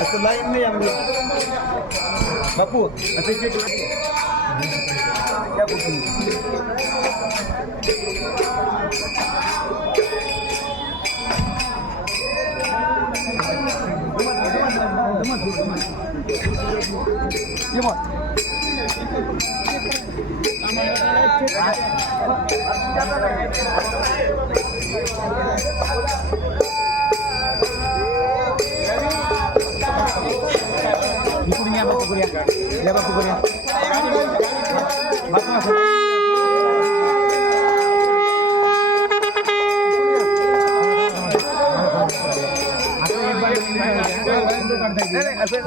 असं लाईन नाही आम्ही बापू असं क्या Ya Bapak Guru. Bapak masuk.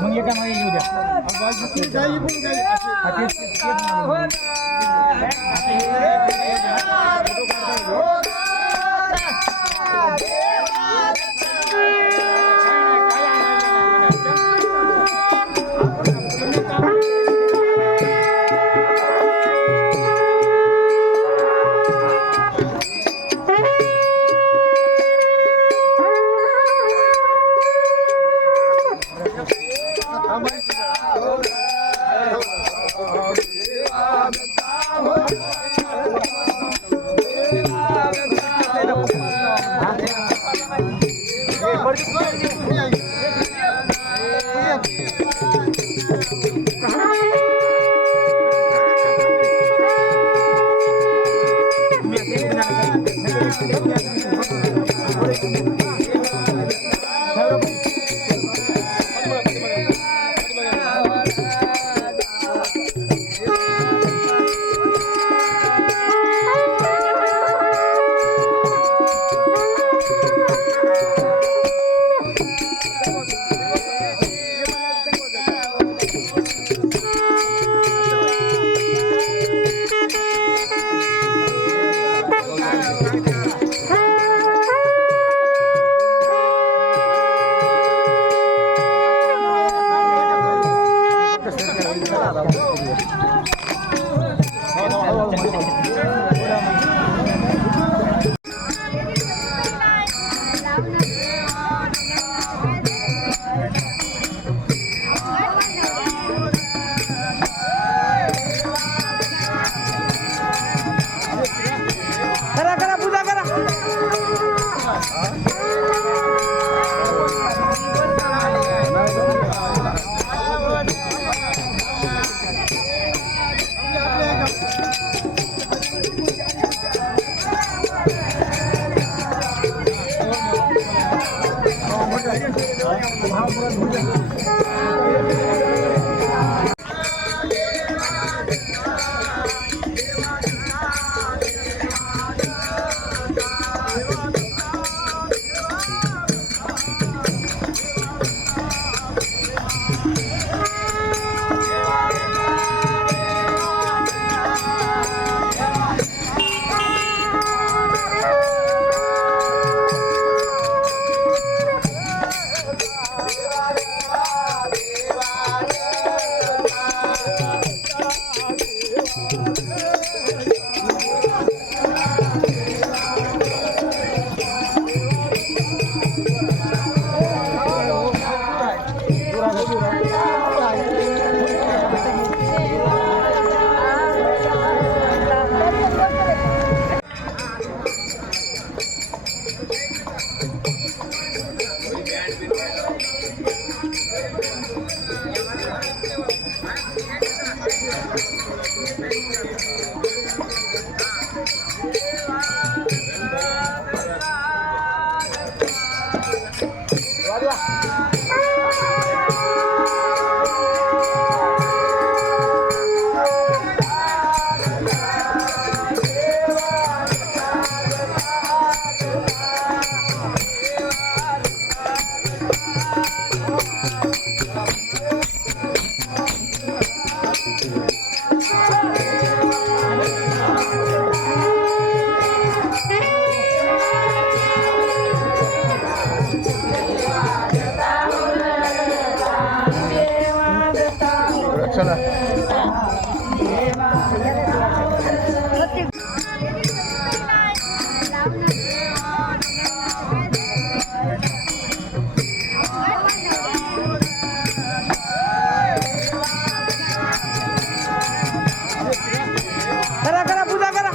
Mengiyakan lagi juga. चला करा करा पूजा करा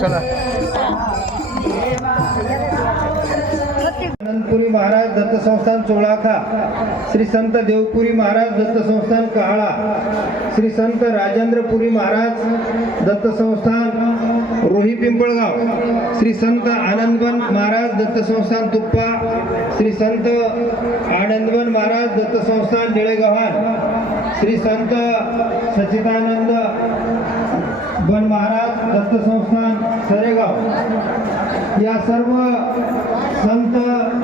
चला आनंदपुरी महाराज दत्त संस्थान चोळाखा, श्री संत देवपुरी महाराज दत्त संस्थान कहाळा, श्री संत राजेंद्रपुरी महाराज दत्त संस्थान रोही पिंपळगाव, श्री संत आनंदवन महाराज दत्त संस्थान तुप्पा, श्री संत आनंदवन महाराज दत्त संस्थान निळेगव्हाण, श्री संत सच्चिदानंद वन महाराज दत्त संस्थान सरेगाव, या सर्व संत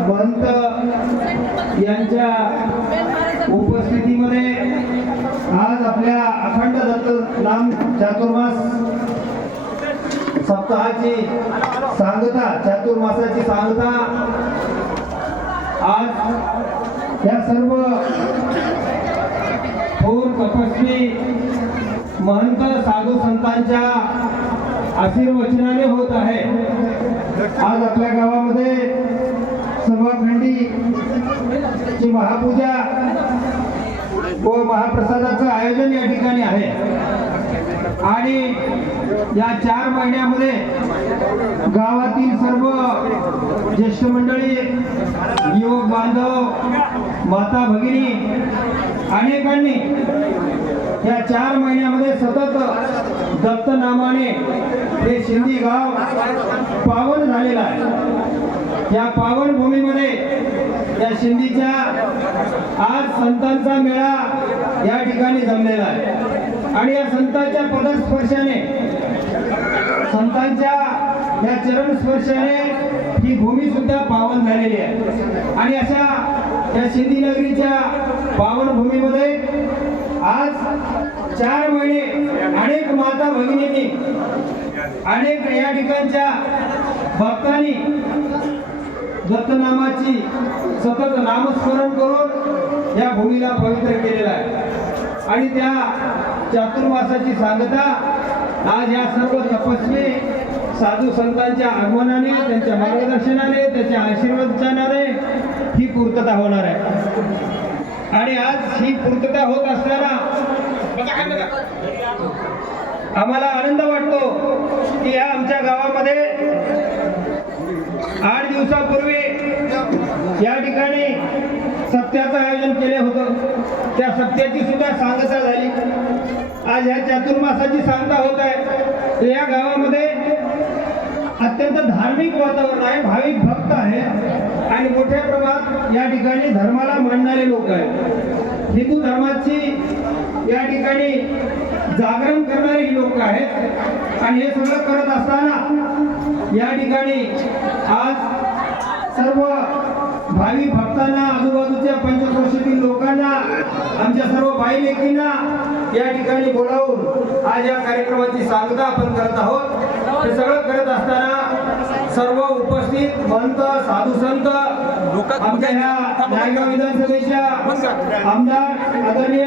महंत यांच्या उपस्थितीमध्ये आज आपल्या अखंड दत्त नाम चातुर्मास सप्ताहाची सांगता, चातुर्मासाची सांगता आज या सर्व थोर तपस्वी महंत साधू संतांच्या आशीर्वचनाने होत आहे। आज आपल्या गावामध्ये सभाखंडी ची महापूजा व महाप्रसादाचं आयोजन या ठिकाणी आहे आणि या 4 महिन्यामध्ये गावातील सर्व ज्येष्ठ मंडळी, युवक बांधव, माता भगिनी अनेकांनी या 4 महिन्यामध्ये सतत दत्त नामाने हे शिंदी गाव पावन झालेलं आहे। या पावन भूमीमध्ये या शिंदीच्या आज संतांचा मेळा या ठिकाणी जमलेला आहे आणि या संतांच्या पदस्पर्शाने, संतांच्या या चरण स्पर्शाने ही भूमी सुद्धा पावन झालेली आहे आणि अशा या शिंदी नगरीच्या पावन भूमीमध्ये आज 4 महिने अनेक माता भगिनींनी, अनेक या ठिकाणच्या भक्तांनी दत्तनामाची सतत नामस्मरण करून या भूमीला पवित्र केलेला आहे आणि त्या चातुर्मासाची सांगता आज या सर्व तपस्वी साधू संतांच्या आगमनाने, त्यांच्या मार्गदर्शनाने, त्याच्या आशीर्वादाने ही पूर्तता होणार आहे. आणि आज ही पूर्तता होत असताना आम्हाला आनंद वाटतो की या आमच्या गावामध्ये 8 दिवसापूर्वी या ठिकाणी सप्त्याचं आयोजन केले होतं. त्या सप्त्याची सुद्धा सांगता झाली. आज या चातुर्मासाची सांगता होत आहे. या गावामध्ये अत्यंत धार्मिक वातावरण आहे, भाविक भक्त आहे आणि मोठ्या प्रमाणात या ठिकाणी धर्माला मानणारे लोक आहेत. हिंदू धर्माची या ठिकाणी जागरण करणारे लोक आहेत. आणि हे सगळं करत असताना या ठिकाणी आज सर्व भावी भक्तांना, आजूबाजूच्या पंचक्रोशीतील लोकांना, आमच्या सर्व बाई लेकींना या ठिकाणी बोलावून आज या कार्यक्रमाची सांगता आपण करत आहोत. हे सगळं करत असताना सर्व उपस्थित महंत, साधू संत, आमच्या ह्या नायगाव विधानसभेच्या आमदार आदरणीय